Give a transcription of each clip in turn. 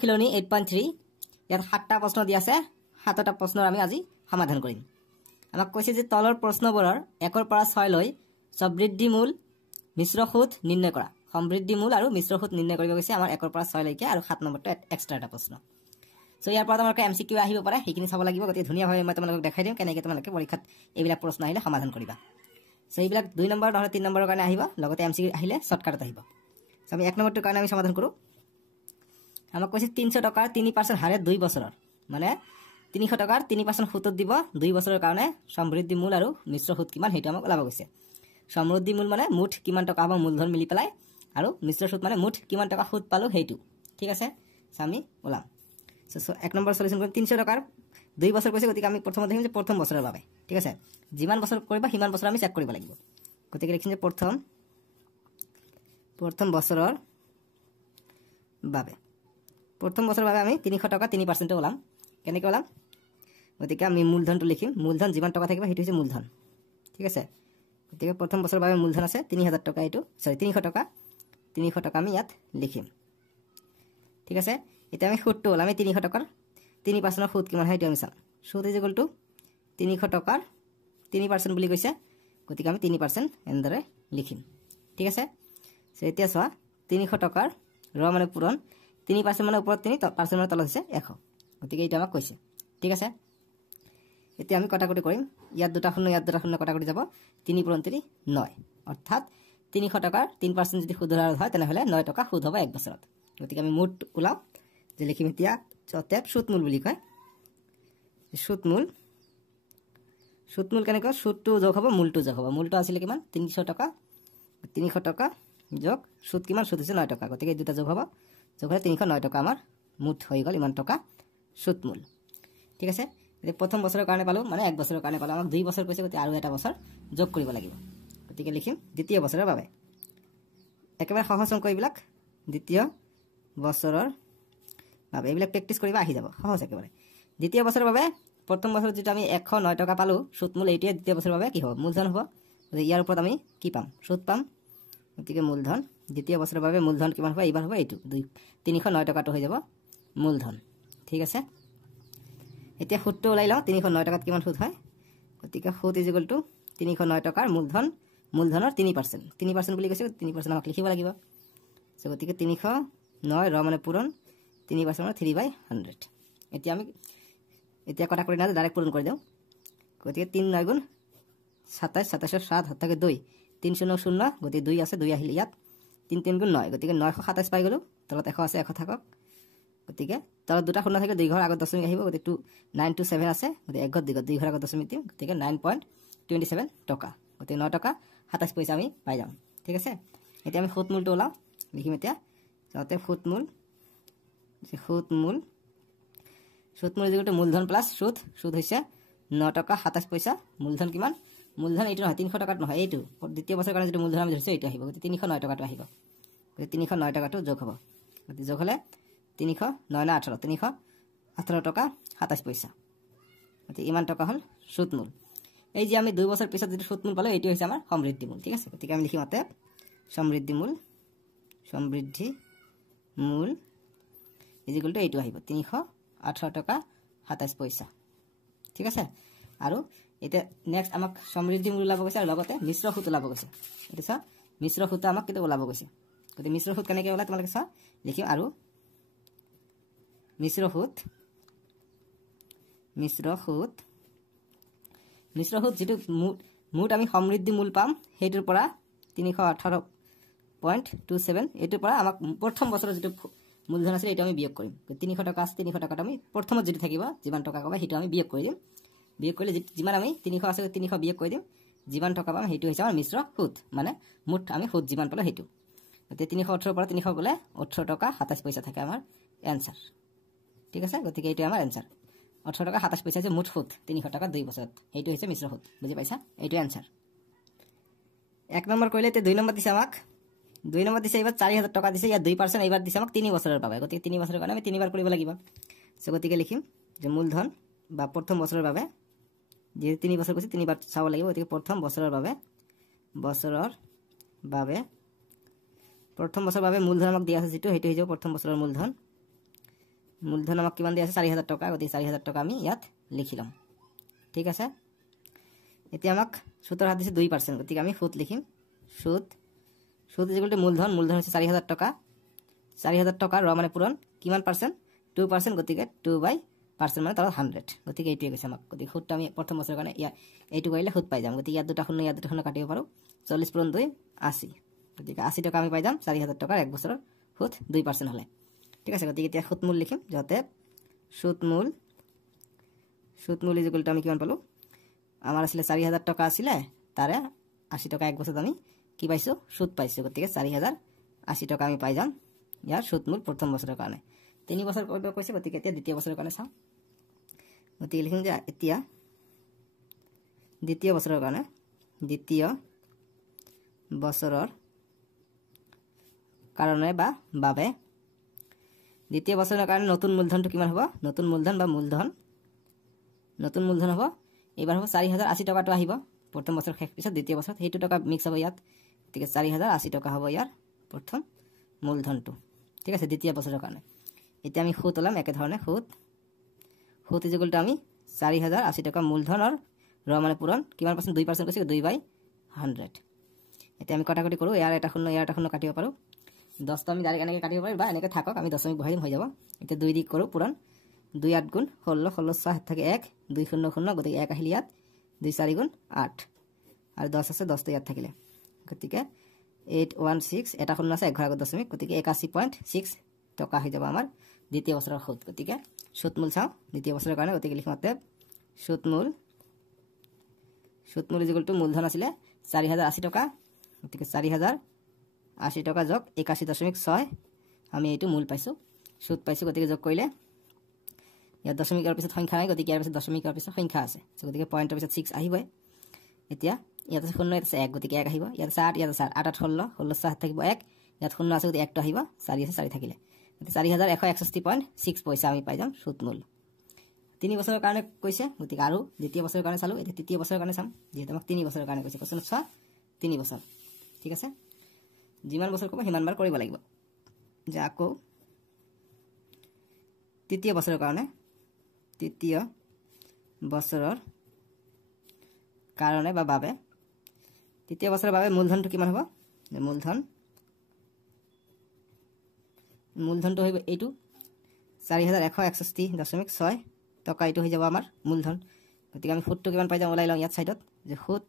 খিলনি 8.3 ইয়াত 7টা প্ৰশ্ন দি আছে 7টা প্ৰশ্নৰ আমি আজি সমাধান কৰিম আমাক কৈছে যে তলৰ প্ৰশ্নবোৰৰ 1 পৰা 6 লৈ সমৃদ্ধি মূল মিশ্ৰ সুত নিৰ্ণয় কৰা সমৃদ্ধি মূল আৰু মিশ্ৰ সুত নিৰ্ণয় কৰিব কৈছে আমাৰ 1 পৰা 6 লৈকে আৰু 7 নম্বৰটো এক্সট্ৰা এটা প্ৰশ্ন সো ইয়াৰ পৰা তোমালোকে এমসিকিউ আহিব পাৰে সেইখিনি চাব লাগিব গতি ধুনীয়াভাৱে মই তোমালোকক দেখাই দিম কেনেকৈ তোমালোকে পৰীক্ষাত এইবিলাক প্ৰশ্ন আহিলে সমাধান কৰিবা সো এইবিলাক 2 নম্বৰ নহলে 3 নম্বৰৰ কাৰণে আহিব লগতে এমসিকিউ আহিলে শৰ্টকাটত আহিব সো আমি 1 নম্বৰটোৰ কাৰণে আমি সমাধান কৰো আমাক কৈছে 300 টকাৰ 3% হাৰে 2 বছৰৰ মানে 300 টকাৰ 3% সুতত দিব 2 বছৰৰ কাৰণে সমৃদ্ধি মূল আৰু মিশ্ৰ সুত কিমান হেতু আমাক ওলাব গৈছে সমৃদ্ধি মূল মানে মুঠ কিমান টকা হ'ব মূলধন মিলি পেলাই আৰু মিশ্ৰ সুত মানে মুঠ কিমান টকা সুত পালো হেতু ঠিক আছে আমি ওলাম সো 1 নম্বৰ সলিউশন কৰিম 300 টকাৰ 2 বছৰ কৈছে গতিকে আমি প্ৰথমতে দেখিম যে প্ৰথম বছৰৰ বাবে ঠিক আছে যিমান বছৰ কৰিবা সিমান বছৰ আমি চেক কৰিব লাগিব গতিকে লিখিম যে প্ৰথম বছৰৰ বাবে আমি 300 টকা 3% ওলাম কেনেকৈ ওলাম গতিকে আমি মূলধনটো লিখিম মূলধন যিমান টকা থাকিব হেতু হৈছে মূলধন ঠিক আছে গতিকে প্ৰথম বছৰৰ বাবে মূলধন আছে 3000 টকা এটো সৰি 300 টকা আমি ইয়াত লিখিম ঠিক আছে এটা আমি সুতটো ওলাম 300 টকাৰ 3% সুত কিমান হয় এটো আমি চাম সুত ইজ ইকুয়াল টু 300 টকাৰ 3% বুলি কৈছে গতিকে আমি 3% এনেদৰে লিখিম ঠিক আছে সো এতিয়া চোৱা 300 টকাৰ ৰ মানে পূৰণ 3% মানে ওপৰত 3% মানে তলত আছে 100 গতিকে এটা আমাক কৈছে ঠিক আছে এতিয়া আমি কটাকটি কৰিম ইয়াত দুটা শূন্য কটাকটি যাব 3 পূৰণ 3 9 অৰ্থাৎ 300 টকাৰ 3% যদি সুদ হাৰ হয় তেনে হলে 9 টকা সুদ হ'ব 1 বছৰত গতিকে আমি মুঠ ওলাম যে লিখিম এতিয়া চতেপ সুতমূল বুলি কয় সুতমূল কেনেকৈ সুতটো যোগ হ'ব মূলটো যোগ হ'ব মূলটো আছিল কিমান 300 টকা যোগ সুত কিমান সুত হৈছে 9 টকা গতিকে দুটা যোগ হ'ব যোগ হলে 309 টকা আমাৰ মুঠ হৈ গল ইমান টকা সুতমূল ঠিক আছে প্ৰথম বছৰৰ কাৰণে পালো মানে 1 বছৰৰ কাৰণে পালো আমাক 2 বছৰ কৈছে গতি আৰু এটা বছৰ যোগ কৰিব লাগিব গতিকে লিখিম দ্বিতীয় বছৰৰ বাবে একেবাৰে সহজ অংক এইবিলাক দ্বিতীয় বছৰৰ বাবে এইবিলাক প্ৰেক্টিস কৰিবা আহি যাব সহজ একেবাৰে দ্বিতীয় বছৰৰ বাবে প্ৰথম বছৰত যেটা আমি 109 টকা পালো সুতমূল এইটোৱে দ্বিতীয় বছৰৰ বাবে কি হ'ব মূলধন হ'ব ইয়াৰ ওপৰত আমি কি পাম সুত পাম গতিকে মূলধন দ্বিতীয় বছৰৰ বাবে মূলধন কিমান হ'ব এইবাৰ হ'ব এইটো 309 টকাটো হৈ যাব মূলধন ঠিক আছে এতিয়া সুতটো ওলাই লও 309 টকাত কিমান সুত হয় গতিকে সুত ইজ ইকুয়াল টু 309 টকাৰ মূলধনৰ 3% বুলি কৈছে 3% আমাক লিখিব লাগিব সো গতিকে 309 ৰ মানে পূৰণ 3% মানে 3/100 এতিয়া কটা কৰি না ডাইৰেক্ট পূৰণ কৰি দিও গতিকে 3 9 গুণ 27 27 7 হাত থাকে 2 300 গতিকে 2 আছে 2 আহিল ইয়াত 3 3 গুণ 9 গতিকে 927 পাই গলো তলত 100 আছে 100 থাকক গতিকে তলত দুটা শূন্য থাকে 2 ঘৰ আগত দশমিক আহিব গতিকে 927 আছে গতিকে 1 ঘৰ 2 ঘৰ আগত দশমিক দিম গতিকে 9.27 টকা গতিকে 9 টকা 27 পইচা আমি পাই যাম ঠিক আছে এতিয়া আমি সুতমূলটো ওলাম লিখিম এতিয়া যাতে সুতমূল যেটো মূলধন প্লাস সুদ হৈছে 9 টকা 27 পইচা মূলধন কিমান মূলধন এইটো নহয় 300 টকাত নহয় এইটো দ্বিতীয় বছৰৰ কাৰণে যেটো মূলধন আমি ধৰিছে এইটো আহিব গতিকে 309 টকাটো আহিব গতিকে 309 টকাটো যোগ হ'ব গতিকে যোগ হলে 309 না 18 318 টকা 27 পইচা গতিকে ইমান টকা হল সুতমূল এই যে আমি 2 বছৰ পিছত যেটো সুতমূল পালো এইটো হৈছে আমাৰ সমৃদ্ধি মূল ঠিক আছে গতিকে আমি লিখিম অতে সমৃদ্ধি মূল ইজ ইকুয়াল টু এইটো আহিব 318 টকা 27 পইচা ঠিক আছে আৰু এটা নেক্সট আমাক সমৃদ্ধি মূল ওলাব গৈছে আৰু লগতে মিশ্ৰ সুত ওলাব গৈছে এটা চা মিশ্ৰ সুত আমাক কেতে ওলাব গৈছে গতিকে মিশ্ৰ সুত কেনেকৈ ওলাই তোমালোকে চা লিখিম আৰু মিশ্ৰ সুত যেটো মুঠ আমি সমৃদ্ধি মূল পাম হেতুৰ পৰা 318.27 এটোৰ পৰা আমাক প্ৰথম বছৰৰ যেটো মূলধন আছে এটা আমি বিয়োগ কৰিম 300 টকা আছে 300 টকাটো আমি প্ৰথমত যেটো থাকিব যিমান টকা পাবা হেতু আমি বিয়োগ কৰি দিম বিয়োগ কৰিলে যিমান আমি 300 আছে 300 বিয়োগ কৰি দিম যিমান টকা পাম হেতু হৈছে আমাৰ মিশ্ৰ সুত মানে মুঠ আমি সুত যিমান পালো হেতু গতিকে 318 পৰা 300 গলে 18 টকা 27 পইচা থাকে আমাৰ এনসাৰ ঠিক আছে গতিকে এইটো আমাৰ এনসার 18 টকা 27 পইচা যে মুঠ সুত 300 টকা 2 বছৰত হেতু হৈছে মিশ্ৰ সুত বুজি পাইছা এইটো এনসাৰ 1 নম্বৰ কইলে তে 2 নম্বৰ দিছে আমাক 2 নম্বৰ দিছে এবাৰ 4000 টকা দিছে ইয়া 2% এবাৰ দিছে আমাক 3 বছৰৰ বাবে গতিকে 3 বছৰৰ কাৰণে আমি 3 বাৰ কৰিব লাগিব সো গতিকে লিখিম যে মূলধন বা প্ৰথম বছৰৰ বাবে যে 3 বছৰ কৈছে 3 বাৰ চাব লাগিব গতিকে প্ৰথম বছৰৰ বাবে প্ৰথম বছৰৰ বাবে মূলধন আমাক দিয়া আছে যেটো হেতু হৈ যাব প্ৰথম বছৰৰ মূলধন মূলধন আমাক কিমান দি আছে 4000 টকা গতি 4000 টকা আমি ইয়াত লিখি লম ঠিক আছে এতিয়া আমাক সুতৰ হাত দিছে 2% গতি আমি সুত লিখিম সুত সুত ইকুয়াল টু মূলধন মূলধন হচ্ছে 4000 টাকা 4000 টাকা র মানে পূরণ কিমান পার্সেন্ট 2% গতিকে 2/% মানে তার 100 গতিকে এইটোই কৈছে আমাক গতিকে সুতটা আমি প্ৰথম বছৰৰ কাৰণে এইটো কৰিলে সুত পাই যাম গতিকে ইয়াত দুটা শূন্য কাটিব পাৰো 40 পূৰণ 2 80 গতিকে 80 টাকা আমি পাই যাম 4000 টাকাৰ এক বছৰৰ সুত 2% হলে ঠিক আছে গতিকে এতিয়া সুত মূল লিখিম যাতে সুত মূল ইকুয়াল টু আমি কিমান পালো আমার আসলে 4000 টাকা আছিল তারে 80 টাকা এক বছর আমি কি পাইছো সুদ পাইছো গতিকে 4080 টাকা আমি পাই যাম ইয়ার সুদ মূল প্রথম বছরের কারণে 3 বছর পর কইছে গতিকে এতিয়া দ্বিতীয় বছরের কারণে চাও গতিকে লিখিম যে এতিয়া দ্বিতীয় বছরের কারণে দ্বিতীয় বছরের কারণে বা বাবে দ্বিতীয় বছরের কারণে নতুন মূলধনটো কিমান হবে নতুন মূলধন বা মূলধন হবে এবার হবে 4080 টাকাটো আহিব প্রথম বছর শেষ পিছত দ্বিতীয় বছর হেতু টাকা মিক্স হবে ইয়াত ঠিক 4080 টাকা হবে ইয়ার প্রথম মূলধনটো ঠিক আছে দ্বিতীয় বছরের কারণে এটা আমি সুত হলাম একে ধরনের সুত ইকুয়ালটো আমি 4080 টাকা মূলধন আর র মানে পূরণ কিমান পার্সেন্ট 2% কৈছে 2/100 এটা আমি কাটাকাটি কৰো ইয়াৰ এটা শূন্য কাটিব পাৰো 10 তো আমি ডাইরেক্ট এনেকে কাটিব পারি বা এনেকে থাকক আমি দশমিক বহাই দিম হৈ যাব এটা 2 দি কৰো পূরণ 2 8 গুণ 16 16 6 থাকে 1 2 0 0 গতিকে 1 আহিল ইয়াত 2 4 গুণ 8 আর 10 আছে 10 তো ইয়াত থাকিলে গতিকে 816 এটা শূন্য আছে 11 দশমিক গতিকে 81.6 টাকা হৈ যাব আমাৰ দ্বিতীয় বছৰৰ সুত গতিকে সুত মূল চাও দ্বিতীয় বছৰৰ কাৰণে গতিকে লিখিম মতে সুত মূল ইকুয়াল টু মূলধন আছিল 4080 টাকা গতিকে 4080 টাকা যোগ 81.6 আমি এইটো মূল পাইছো সুত পাইছো গতিকে যোগ কৰিলে ইয়াত দশমিকৰ পিছত সংখ্যা নাই গতিকে ইয়াৰ পিছত দশমিকৰ পিছত সংখ্যা আছে গতিকে পইণ্টৰ পিছত 6 আহিবই এতিয়া ইয়াত আছে শূন্য ইয়াত আছে 1 গতিকে 1 আহিব ইয়াত 8 ইয়াত 8 8 16 16 7 থাকিব 1 ইয়াত শূন্য আছে গতিকে 1 টো আহিব 4 আছে 4 থাকিলে 4161.6 পইচা আমি পাই যাম সুত মূল 3 বছৰৰ কাৰণে কৈছে গতিকে আৰু দ্বিতীয় বছৰৰ কাৰণে চালো এতিয়া তৃতীয় বছৰৰ কাৰণে চাম যেহেতু আমাক 3 বছৰৰ কাৰণে কৈছে কোৱেশ্চন 3 বছৰ ঠিক আছে যিমান বছৰ ক'ব সিমান বাৰ কৰিব লাগিব যে আকৌ তৃতীয় বছৰৰ কাৰণে তৃতীয় বছৰৰ কাৰণে বা বাবে তৃতীয় বছৰৰ বাবে মূলধনটো কিমান হ'ব মূলধনটো হইব এইটো 4161.6 টকা এইটো হৈ যাব আমাৰ মূলধন গতিকে আমি সুতটো কিমান পাই যাম ওলাই লওঁ ইয়াত সাইডত যে সুত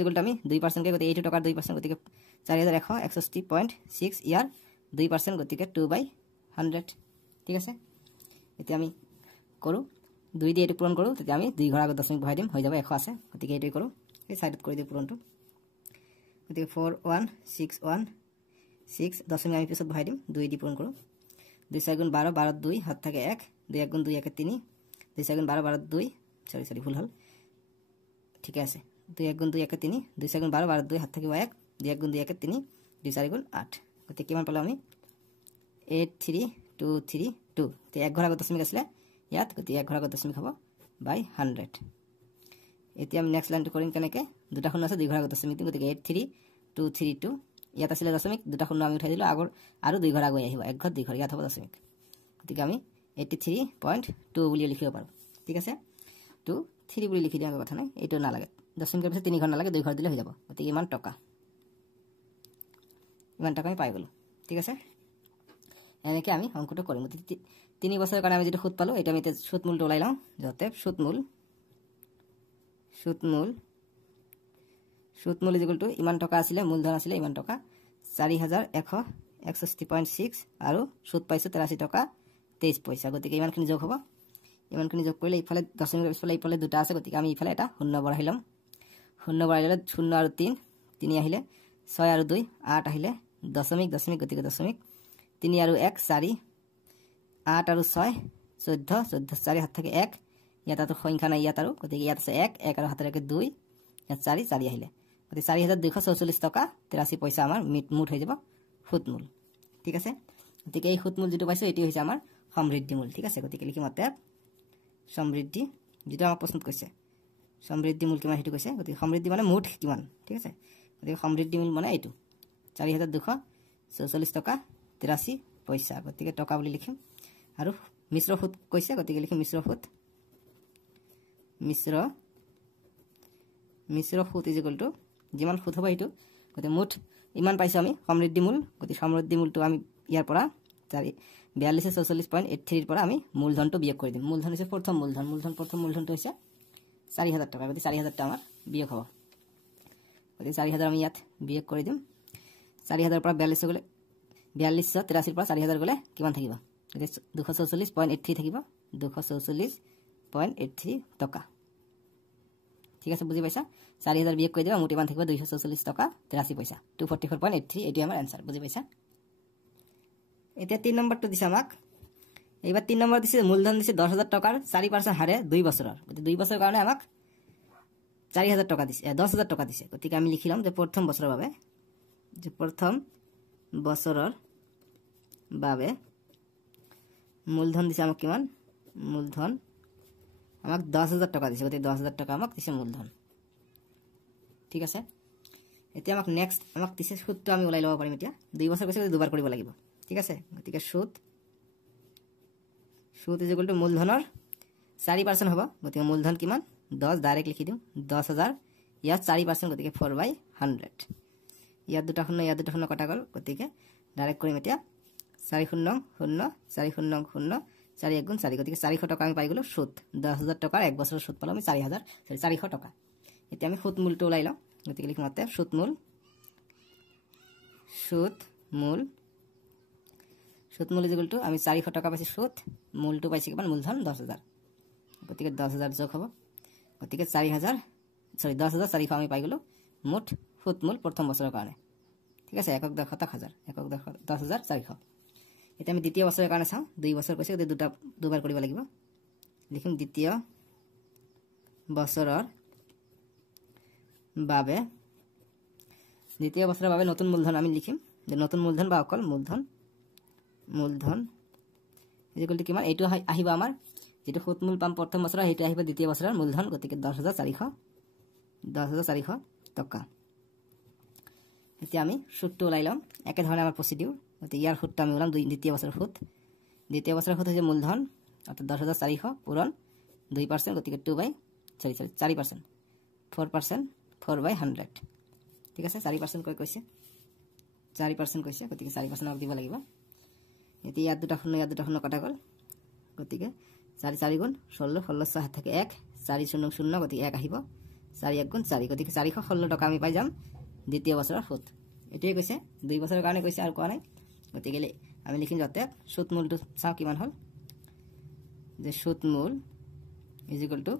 ইকুয়াল আমি 2% কে গতিকে এইটো টকাৰ 2% গতিকে 4161.6 ইয়াৰ 2% গতিকে 2/100 ঠিক আছে এতিয়া আমি কৰো 2 দি এটো পূৰণ কৰো তেতিয়া আমি 2 ঘৰ আগত দশমিক বহাই দিম হৈ যাব 100 আছে গতিকে এইটোই কৰো এই সাইডত কৰি দিও পূৰণটো গতিকে 4161.6 দশমিক আমি পিছত বহাই দিম 2 দি পূৰণ কৰো 2 4 গুণ 12 12 2 হাত থাকে 1 2 1 গুণ 2 1 3 2 4 গুণ 12 12 2 সরি ভুল হল ঠিক আছে 2 1 গুণ 2 1 3 2 4 গুণ 12 12 2 হাত থাকে 1 2 1 গুণ 2 1 3 2 4 গুণ 8 গতিকে কিমান পালো আমি 83232 তে এক ঘৰ আগত দশমিক আছিল ইয়াত গতি এক ঘৰ আগত দশমিক হ'ব বাই 100 এতিয়া আমি নেক্সট লাইনটো কৰিম কেনেকে দুটা শূন্য আছে দুই ঘৰ আগত দশমিক দিম গতিকে 83232 ইয়াত আছিল দশমিক দুটা শূন্য আমি উঠাই দিলো আগৰ আৰু দুই ঘৰ আগৈ আহিব এক ঘৰ দুই ঘৰ ইয়াত হ'ব দশমিক গতিকে আমি 83.2 বুলি লিখিব পাৰো ঠিক আছে 2 3 বুলি লিখি দিয়া কথা নাই এইটো না লাগে দশমিকৰ পিছত 3 ঘৰ নালাগে 2 ঘৰ দিলে হৈ যাব গতিকে ইমান টকা আমি পাই গলো ঠিক আছে এনেকে আমি অঙ্কটো কৰিম 3 বছৰৰ কাৰণে আমি যেটো সুত পালো এটা আমি সুত মূলটো ওলাই লওঁ যতে সুত মূল ইকুয়াল টু ইমান টকা আছিল মূলধন আছিল ইমান টকা 4161.6 আৰু সুত পাইছো 83 টকা 23 পইচা গতিকে ইমানখিনি যোগ হ'ব ইমানখিনি যোগ কৰিলে ইফালে দশমিকৰ পিছফালে ইফালে দুটা আছে গতিকে আমি ইফালে এটা শূন্য বঢ়াই লম শূন্য বঢ়াই ললে 0 আৰু 3 আহিলে 6 আৰু 2 8 আহিলে দশমিক গতিকে দশমিক 3 আৰু 1 4 8 আৰু 6 14 4 হাত থাকে 1 ইয়াত আৰু সংখ্যা নাই ইয়াত আৰু গতিকে ইয়াত আছে 1 1 আৰু হাত থাকে 2 ইয়াত 4 আহিলে গতিকে 4244 টকা 83 পইচা আমাৰ মুঠ হৈ যাব সুত মূল ঠিক আছে গতিকে এই সুত মূল যেটো পাইছো এটি হৈছে আমাৰ সমৃদ্ধি মূল ঠিক আছে গতিকে লিখিম মতে সমৃদ্ধি যেটো আমাক প্ৰশ্নত কৈছে সমৃদ্ধি মূল কিমান হেতু কৈছে গতিকে সমৃদ্ধি মানে মুঠ কিমান ঠিক আছে গতিকে সমৃদ্ধি মূল মানে এইটো 4244 টকা 83 পইচা গতিকে টকা বুলি লিখিম আৰু মিশ্ৰ সুত কৈছে গতিকে লিখিম মিশ্ৰ সুত ইজ ইকুৱেল টু যিমান সুত হ'ব সেইটো গতিকে মুঠ ইমান পাইছোঁ আমি সমৃদ্ধি মূল গতিকে সমৃদ্ধি মূলটো আমি ইয়াৰ পৰা 4244.83 পৰা আমি মূলধনটো বিয়োগ কৰি দিম মূলধন হৈছে প্ৰথম মূলধনটো হৈছে 4000 টকা গতিকে 4000 টা আমাৰ বিয়োগ হ'ব গতিকে 4000 আমি ইয়াত বিয়োগ কৰি দিম 4000 পৰা 42 গ'লে 4283 পৰা 4000 গ'লে কিমান থাকিব গতিকে 244.83 থাকিব 244.83 টকা ঠিক আছে বুজি পাইছা 4000 বিয়োগ কৰি দিবা মুঠ ইমান থাকিব 244 টকা 83 পইচা 244.83 এটি আমাৰ आंसर বুজি পাইছা এতিয়া 3 নম্বৰটো দিছে আমাক এইবাৰ 3 নম্বৰ দিছে মূলধন দিছে 10000 টকাৰ 4% হাৰে 2 বছৰৰ গতিকে 2 বছৰৰ কাৰণে আমাক 4000 টকা দিছে 10000 টকা দিছে গতিকে আমি লিখিলাম যে প্ৰথম বছৰৰ বাবে মূলধন দিছে আমাক কিমান মূলধন আমাক 10000 টকা দিছে গতিকে 10000 টকা আমাক দিছে মূলধন ঠিক আছে এতিয়া আমাক নেক্সট আমাক দিছে সুতটো আমি উলাই ল'ব পাৰিম এতিয়া 2 বছৰ কৈছে দুবাৰ কৰিব লাগিব ঠিক আছে গতিকে সুত ইজ ইকুৱেল টু মূলধনৰ 4% হ'ব গতিকে মূলধন কিমান 10 ডাইৰেক্ট লিখি দিম 10000 ইয়াত 4% গতিকে 4/100 ইয়াত দুটা শূন্য কটা গ'ল গতিকে ডাইৰেক্ট কৰিম এতিয়া 400 4 গুণ 4 গতিকে 400 টকা আমি পাই গ'লো সুত 10000 টকাৰ এক বছৰৰ সুত পালো আমি 400 টকা এতিয়া আমি সুত মূলটো উলাই লওঁ গতিকে লিখিম মতে সুত মূল ইজ ইকুৱেল টু আমি 400 টকা পাইছি সুত মূলটো পাইছি কিমান মূলধন 10000 গতিকে 10000 যোগ হ'ব গতিকে 10400 আমি পাই গ'লো মুঠ সুত মূল প্ৰথম বছৰৰ কাৰণে ঠিক আছে একক দশক 10400 এতিয়া আমি দ্বিতীয় বছৰৰ কাৰণে চাওঁ 2 বছৰ কৈছে গতিকে দুবাৰ কৰিব লাগিব লিখিম দ্বিতীয় বছৰৰ বাবে নতুন মূলধন আমি লিখিম যে নতুন মূলধন বা অকল মূলধন ইকুৱেল টু কিমান এইটো আহিব আমাৰ যেটো সুত মূল পাম প্ৰথম বছৰৰ হেতু আহিব দ্বিতীয় বছৰৰ মূলধন গতিকে 10400 টকা এতিয়া আমি সুতটো উলাই লম একে ধৰণে আমাৰ প্ৰসিডিউৰ গতিকে ইয়াৰ সুতটো আমি উলাম দ্বিতীয় বছৰৰ সুত হৈছে মূলধন অৰ্থাৎ 10400 পূৰণ 2% গতিকে 4% 4/100 ঠিক আছে 4% কৈছে 4% কৈছে গতিকে 4% আমাক দিব লাগিব এতিয়া ইয়াত দুটা শূন্য কটা গ'ল গতিকে 4 গুণ 16 16 হাত থাকে 1 4 0 0 গতিকে 1 আহিব 4 গুণ 4 গতিকে 416 টকা আমি পাই যাম দ্বিতীয় বছৰৰ সুত এটোৱে কৈছে 2 বছৰৰ কাৰণে কৈছে আৰু কোৱা নাই গতিকে আমি লিখিম যাতে সুত মূলটো চাও কিমান হল যে সুত মূল ইজ ইকুৱেল টু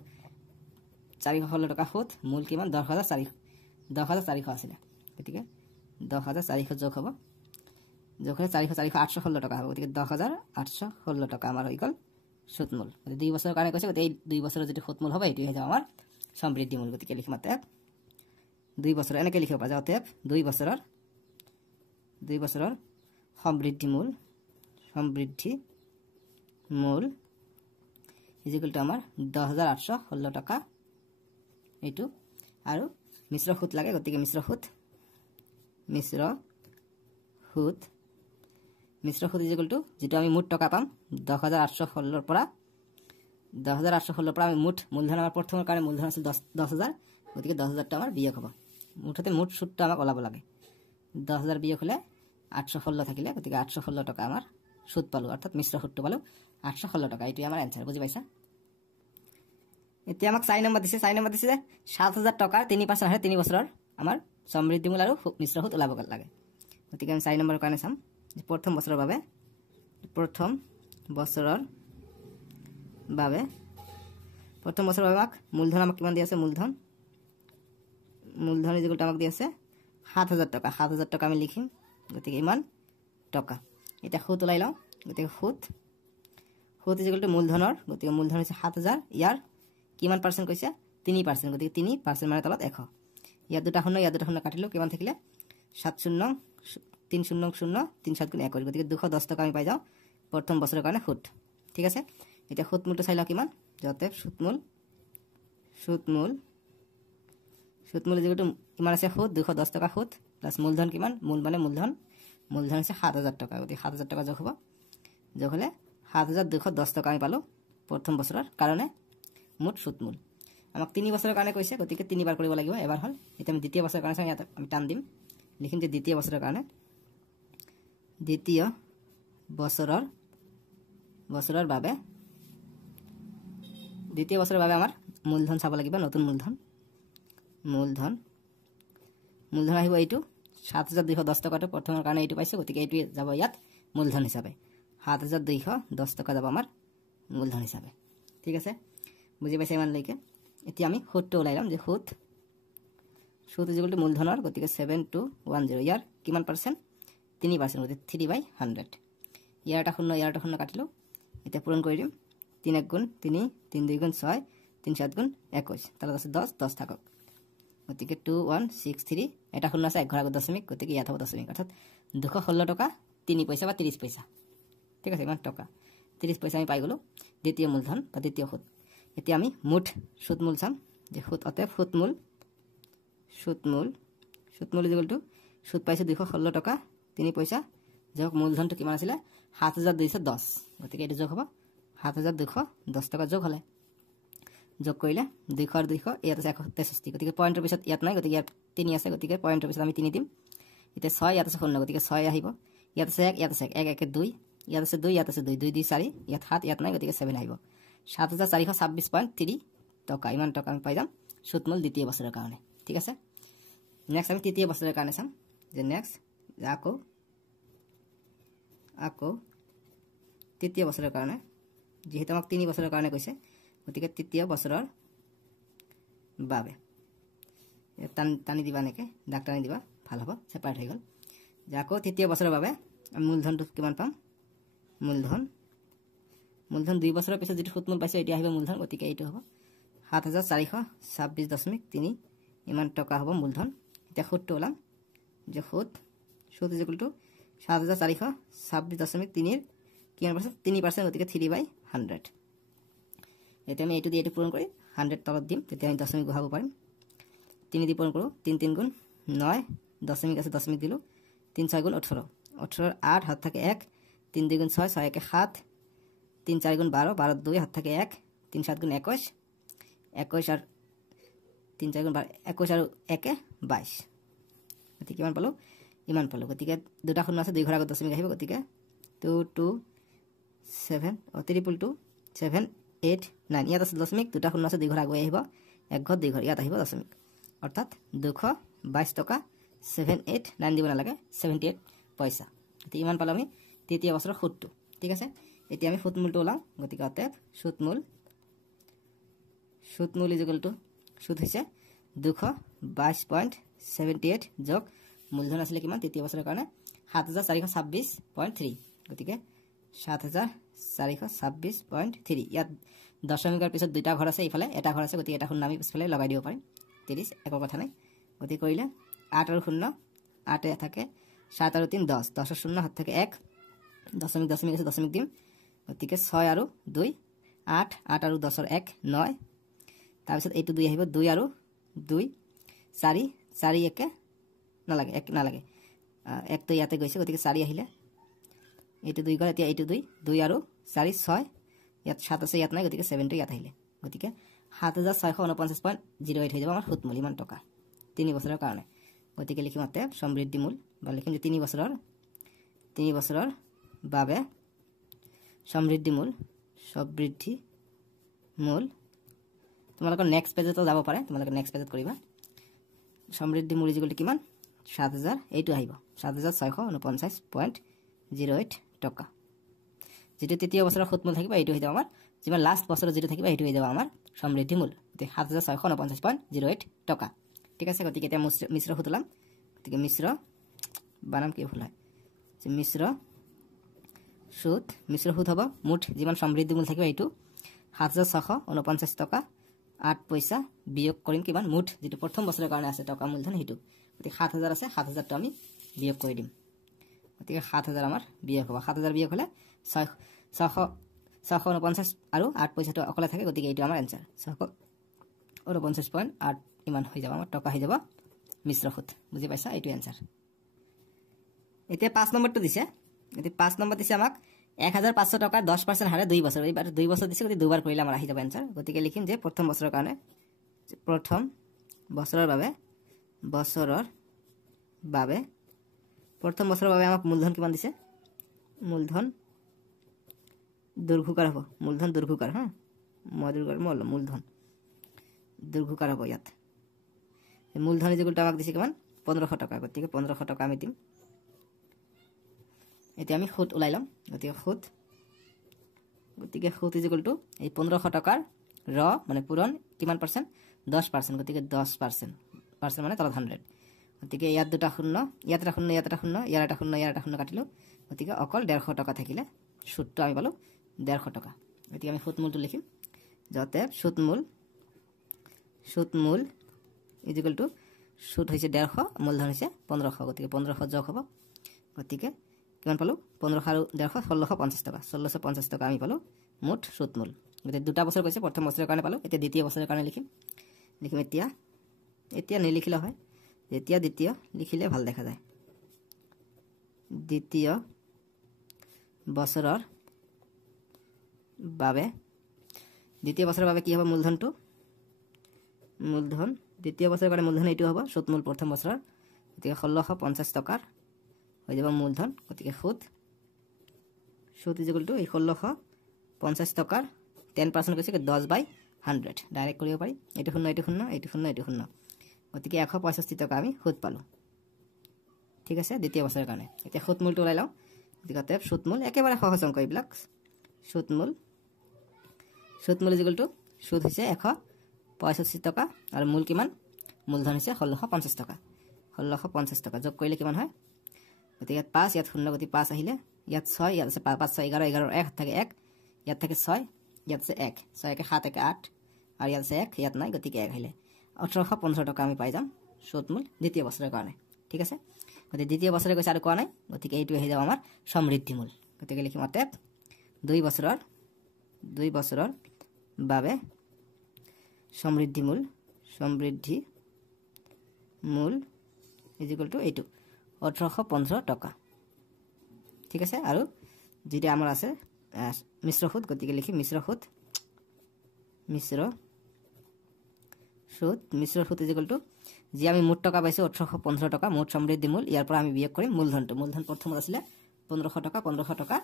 416 টকা সুত মূল কিমান 10400 আছিল গতিকে 10400 যোগ হ'ব 816 টকা হ'ব গতিকে 10816 টকা আমাৰ হৈ গ'ল সুত মূল 2 বছৰৰ কাৰণে কৈছে গতিকে এই 2 বছৰৰ যেটো সুত মূল হ'ব এটোই হৈ যাব আমাৰ সমৃদ্ধি মূল গতিকে লিখিম মতে 2 বছৰ এনেকৈ লিখিব পাৰা যাতে 2 বছৰৰ সমৃদ্ধি মূল ইজ ইকুৱেল টু আমাৰ 10816 টকা এইটো আৰু মিশ্ৰ সুত লাগে গতিকে মিশ্ৰ সুত ইজ ইকুৱেল টু যেটো আমি মুঠ টকা পাম 10816 পৰা আমি মুঠ মূলধন আমাৰ প্ৰথমৰ কাৰণে মূলধন আছিল 10000 গতিকে 10000 টা আমাৰ বিয়োগ হ'ব মুঠতে মুঠ সুতটো আমাক ওলাব লাগে 10000 বিয়োগ হলে 816 থাকিলে গতিকে 816 টকা আমাৰ সুত পালো অৰ্থাৎ মিশ্ৰ সুতটো পালো 816 টকা এটোই আমাৰ आंसर বুজি পাইছা এতিয়া আমাক 4 নম্বৰ দিছে 7000 টকাৰ 3% হাৰে 3 বছৰৰ আমাৰ সমৃদ্ধি মূল আৰু মিশ্ৰ সুত ওলাব লাগে গতিকে আমি 4 নম্বৰৰ কাৰণে চাম প্ৰথম বছৰৰ বাবে আমাক মূলধন আমাক কিমান দি আছে মূলধন ইজ ইকুৱেল টু আমাক দি আছে 7000 টকা আমি লিখিম গতিকে ইমান টকা এটা সুত ওলাই লওঁ গতিকে সুত ইজ ইকুৱেল টু মূলধনৰ গতিকে মূলধন হৈছে 7000 ইয়াৰ কিমান পাৰ্চেন্ট কৈছে 3% গতিকে 3% মানে তলত 100 ইয়াত দুটা শূন্য কাটিলো কিমান থাকিলে 70 300 3 7 গুণ 1 গতিকে 210 টকা আমি পাই যাওঁ প্ৰথম বছৰৰ কাৰণে সুত ঠিক আছে এটা সুত মূলটো চাই লওঁ কিমান যাতে সুত মূল ইজ ইকুৱেল টু কিমান আছে সুত 210 টকা সুত প্লাস মূলধন কিমান মূল মানে মূলধন মূলধন হৈছে ৭০০০ টকা গতিকে ৭০০০ টকা যোগ হ'ব যোগ হ'লে ৭২১০ টকা আমি পালোঁ প্ৰথম বছৰৰ কাৰণে মুঠ সুতমূল আমাক ৩ বছৰৰ কাৰণে কৈছে গতিকে ৩ বাৰ কৰিব লাগিব এবাৰ হ'ল এতিয়া আমি দ্বিতীয় বছৰৰ কাৰণে চাওঁ ইয়াত আমি টান দিম লিখিম যে দ্বিতীয় বছৰৰ কাৰণে দ্বিতীয় বছৰৰ বাবে আমাৰ মূলধন চাব লাগিব নতুন মূলধন আহিব এইটো ৭২১০ টকাটো প্ৰথমৰ কাৰণে এইটো পাইছোঁ গতিকে এইটোৱে যাব ইয়াত মূলধন হিচাপে ৭২১০ টকা যাব আমাৰ মূলধন হিচাপে ঠিক আছে বুজি পাইছে ইমানলৈকে এতিয়া আমি সুতটো ওলাই ল'ম যে সুত ইকুৱেল টু মূলধনৰ গতিকে 7210 ইয়াৰ কিমান পাৰ্চেণ্ট 3% গতিকে 3/100 ইয়াৰ এটা শূন্য কাটিলোঁ এতিয়া পূৰণ কৰি দিম 3 1 গুণ 3 3 2 গুণ 6 3 7 গুণ 21 তালত আছে 10 থাকক গতিকে 2163 এটা শূন্য আছে ১ ঘৰ আগত দশমিক গতিকে ইয়াত হ'ব দশমিক অৰ্থাৎ ২১৬ টকা ৩ পইচা বা ৩০ পইচা ঠিক আছে ইমান টকা ৩০ পইচা আমি পাই গ'লোঁ দ্বিতীয় মূলধন বা দ্বিতীয় সুত এতিয়া আমি মুঠ সুতমূল চাম যে সুত অতএব সুতমূল ইকুৱেল টু সুত পাইছোঁ ২১৬ টকা ৩ পইচা যোগ মূলধনটো কিমান আছিলে ৭২১০ গতিকে এইটো যোগ হ'ব ৭২১০ টকা যোগ হ'লে যোগ কৰিলে ২০০ আৰু ২০০ ইয়াত আছে ১৬৩ গতিকে পইণ্টৰ পিছত ইয়াত নাই গতিকে ইয়াত ৩ আছে গতিকে পইণ্টৰ পিছত আমি ৩ দিম এতিয়া ৬ ইয়াত আছে ০ গতিকে ৬ আহিব ইয়াত আছে ১ ইয়াত আছে ১ ১ ২ ইয়াত আছে ২ ইয়াত আছে ২ ২ ২ ৪ ইয়াত ৭ ইয়াত নাই গতিকে ৭ আহিব ৭৪২৬.৩ টকা ইমান টকা আমি পাই যাম সুতমূল দ্বিতীয় বছৰৰ কাৰণে ঠিক আছে নেক্সট আমি তৃতীয় বছৰৰ কাৰণে চাম যে নেক্সট আকৌ তৃতীয় বছৰৰ কাৰণে যিহেতু আমাক ৩ বছৰৰ কাৰণে কৈছে গতিকে তৃতীয় বছৰৰ বাবে টানি দিবা এনেকৈ দাগ টানি দিবা ভাল হ'ব ছেপাৰেট হৈ গ'ল যে আকৌ তৃতীয় বছৰৰ বাবে আমি মূলধনটো কিমান পাম মূলধন ২ বছৰৰ পিছত যিটো সুতমূল পাইছোঁ এতিয়া আহিব মূলধন গতিকে এইটো হ'ব ৭৪২৬.৩ ইমান টকা হ'ব মূলধন এতিয়া সুতটো ওলাম যে সুত ইকুৱেল টু ৭৪২৬.৩ কিমান পাৰ্চেণ্ট ৩% গতিকে 3/100 এতিয়া আমি এইটো দি এইটো পূৰণ কৰি 100 তলত দিম তেতিয়া আমি দশমিক বহাব পাৰিম ৩ দি পূৰণ কৰোঁ ৩ ৩ গুণ ৯ দশমিক আছে দশমিক দিলোঁ ৩ ৬ গুণ ১৮ ১৮ ৮ হাত থাকে ১ ৩ ২ গুণ ৬ ৬ ১ ৭ ৩ ৪ গুণ ১২ ১২ ২ হাত থাকে ১ ৩ ৭ গুণ ২১ ২১ আৰু ৩ ৪ গুণ ২১ আৰু ১ ২২ গতিকে কিমান পালোঁ ইমান পালোঁ গতিকে দুটা শূন্য আছে ২ ঘৰ আগত দশমিক আহিব গতিকে 2 2 7 3 7 8 9 ইয়াত আছে দশমিক দুটা শূন্য আছে ২ ঘৰ আগুৱাই আহিব ১ ঘৰ ২ ঘৰ ইয়াত আহিব দশমিক অৰ্থাৎ ২২২ টকা 789 দিব নালাগে 78 পইচা গতিকে ইমান পালোঁ আমি তৃতীয় বছৰৰ সুতটো ঠিক আছে এতিয়া আমি সুতমূলটো ওলাওঁ গতিকে অতএব সুতমূল ইকুৱেল টু সুত হৈছে ২২২.78 যোগ মূলধন আছিলে কিমান তৃতীয় বছৰৰ কাৰণে ৭৪২৬.৩ গতিকে ৭৪২৬.৩ ইয়াত দশমিকৰ পিছত দুটা ঘৰ আছে ইফালে এটা ঘৰ আছে গতিকে এটা শূন্য আমি পিছফালে লগাই দিব পাৰিম ৩০ একো কথা নাই গতিকে কৰিলে ৮ আৰু ০ ৮ থাকে ৭ আৰু ৩ ১০ ১০ শূন্য হাত থাকে ১ দশমিক আছে দশমিক দিম গতিকে ৬ আৰু ২ ৮ ৮ আৰু ১০ৰ ১ ৯ তাৰপিছত এইটো ২ আহিব ২ আৰু ২ ৪ ৪ একে নালাগে ১ নালাগে ১টো ইয়াতে গৈছে গতিকে ৪ আহিলে এইটো ২ গ'ল এতিয়া এইটো ২ ২ আৰু ৪ ৬ ইয়াত ৭ আছে ইয়াত নাই গতিকে 7টো ইয়াত আহিলে গতিকে ৭৬৪৯.08 হৈ যাব আমাৰ সুতমূল ইমান টকা ৩ বছৰৰ কাৰণে গতিকে লিখিম অতএব সমৃদ্ধি মূল বা লিখিম যে ৩ বছৰৰ বাবে সমৃদ্ধি মূল তোমালোকৰ নেক্সট পেজতো যাব পাৰে তোমালোকে নেক্সট পেজত কৰিবা সমৃদ্ধি মূল ইকুৱেল টু কিমান ৭০০০ এইটো আহিব ৭৬৪৯.08 টকা যেটো তৃতীয় বছৰৰ সুতমূল থাকিব এইটো হৈ যাব আমাৰ যিমান লাষ্ট বছৰত যেটো থাকিব এইটো হৈ যাব আমাৰ সমৃদ্ধি মূল গতিকে ৭৬৪৯.08 টকা ঠিক আছে গতিকে এতিয়া মিশ্ৰ সুত ওলাম গতিকে মিশ্ৰ বানাম কি ভুল হয় যে মিশ্ৰ সুত হ'ব মুঠ যিমান সমৃদ্ধি মূল থাকিব এইটো ৭৬৪৯ টকা ৮ পইচা বিয়োগ কৰিম কিমান মুঠ যেটো প্ৰথম বছৰৰ কাৰণে আছে টকা মূলধন হেতু গতিকে ৭০০০ আছে ৭০০০টো আমি বিয়োগ কৰি দিম গতিকে ৭০০০ আমাৰ বিয়োগ হ'ব ৭০০০ বিয়োগ হ'লে ৬৪৯ আৰু ৮ পইচাটো অকলে থাকে গতিকে এইটো আমাৰ এনসাৰ ৬৪৯.৮ ইমান হৈ যাব আমাৰ টকা হৈ যাব মিশ্ৰ সুত বুজি পাইছা এইটো এনসাৰ এতিয়া 5 নম্বৰটো দিছে এতিয়া 5 নম্বৰ দিছে আমাক 1500 টকা 10% হাৰে 2 বছৰ এইবাৰ 2 বছৰ দিছে গতি দুবাৰ কৰিলে আমাৰ আহি যাব आंसर গতিকে লিখিম যে প্ৰথম বছৰৰ কাৰণে প্ৰথম বছৰৰ বাবে প্ৰথম বছৰৰ বাবে আমাক মূলধন কিমান দিছে মূলধন দীৰ্ঘকাৰ হ'ব মূলধন দীৰ্ঘকাৰ হা মূলধন দীৰ্ঘকাৰ হ'ব ইয়াত মূলধন যেগুলো আমাক দিছে কিমান 1500 টকা গতিকে 1500 টকা আমি দিম এতিয়া আমি সুদ উলাই লম গতিকে সুদ ইকুয়াল টু এই 1500 টাকার র মানে পূরণ কিমান পার্সেন্ট 10% গতিকে 10% মানে তলত 100 গতিকে ইয়াত দুটা শূন্য ইয়াত এটা শূন্য ইয়াত এটা শূন্য ইয়াত এটা শূন্য ইয়াত এটা শূন্য কাটিলো গতিকে অকল 150 টাকা থাকিলে সুদটো আমি পালো 150 টাকা গতিকে আমি সুদ মূলটো লিখিম যতে সুদ মূল ইকুয়াল টু সুদ হইছে 150 মূলধন হইছে 1500 গতিকে 1500 যোগ হ'ব গতিকে কিমান পালো 1500 আৰু 150 1650 টাকা 1650 টাকা আমি পালো মুঠ সুদ মূল গতিকে দুটা বছৰ কৈছে প্ৰথম বছৰৰ কাৰণে পালো এতিয়া দ্বিতীয় বছৰৰ কাৰণে লিখিম এতিয়া নিলিখিলে হয় যেতিয়া দ্বিতীয় লিখিলে ভাল দেখা যায় দ্বিতীয় বছৰৰ বাবে কি হ'ব মূলধন দ্বিতীয় বছৰৰ কাৰণে মূলধন এইটো হ'ব সুদ মূল প্ৰথম বছৰৰ গতিকে 1650 টকাৰ হৈ যাব মূলধন গতিকে সুদ ইকুয়াল টু 1650 টাকাৰ 10% কৈছে 10/100 ডাইৰেক্ট কৰিব পাৰি এইটো শূন্য গতিকে 165 টাকা আমি সুদ পালো ঠিক আছে দ্বিতীয় বছৰৰ কাৰণে এতিয়া সুদ মূলটো ওলাই লওঁ গতিকে সুদ মূল একেবাৰে সহজ অংক এইবিলাক সুদ মূল ইকুয়াল টু সুদ হৈছে 165 টাকা আৰু মূল কিমান মূলধন হৈছে 1650 টাকা যোগ কৰিলে কিমান হয় গতিকে 5 ইয়াত শূন্য গতি 5 আহিলে ইয়াত 6 ইয়াত আছে 5 6 11 11 1 থাকে 1 ইয়াত থাকে 6 ইয়াত আছে 1 6 কে 7 কে 8 আৰু ইয়াত আছে 1 ইয়াত নাই গতিকে 1 আহিলে 1815 টাকা আমি পাই যাম সুদ মূল দ্বিতীয় বছৰৰ কাৰণে ঠিক আছে গতিকে দ্বিতীয় বছৰে কৈছে আৰু কোৱা নাই গতিকে এইটো আহি যাব আমাৰ সমৃদ্ধি মূল গতিকে লিখিম অতএব 2 বছৰৰ বাবে সমৃদ্ধি মূল ইকুয়াল টু এইটো 1815 টাকা ঠিক আছে আৰু যেটা আমাৰ আছে মিশ্র সুদ গতিকে লিখি মিশ্র সুদ ইকুয়াল টু যে আমি মুঠ টাকা পাইছো 1815 টাকা মুঠ সমৃদ্ধি মূল ইয়াৰ পৰা আমি বিয়োগ কৰিম মূলধন প্ৰথমত আছিল 1500 টাকা